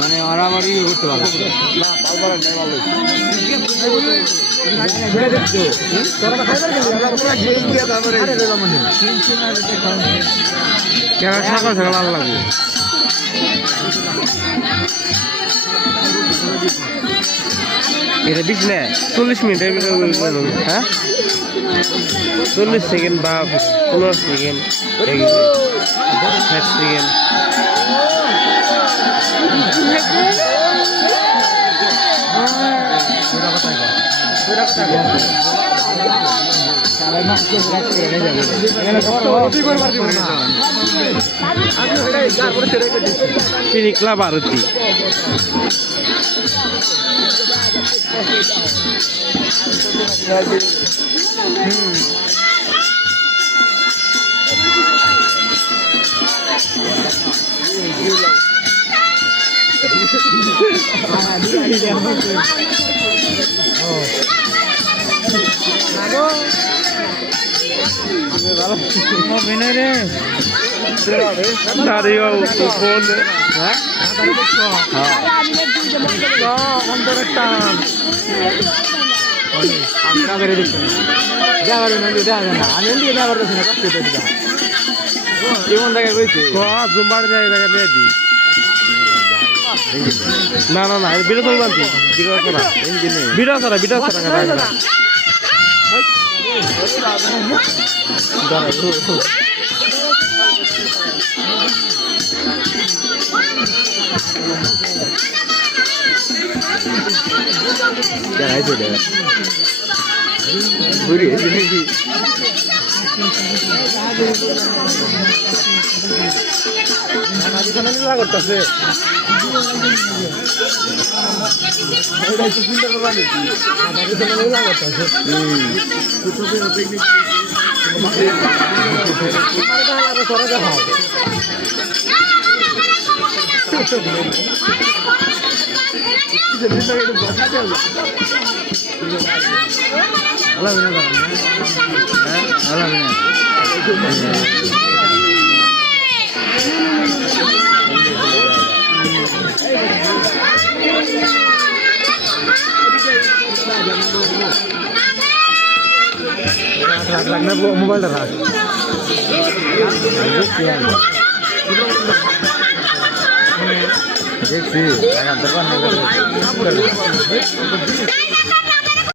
মানে মারামারি করতে পারো সকাল সকাল ভালো লাগবে এটা বিছলে 40 মিনিটের হ্যাঁ 40 সেকেন্ড বা 15 সেকেন্ড 60 সেকেন্ড ক্লাব আরতি না না না ভিডিও তো বানছি ভিডিও করা করতেছে মোবাইলটা রাখ দেখছি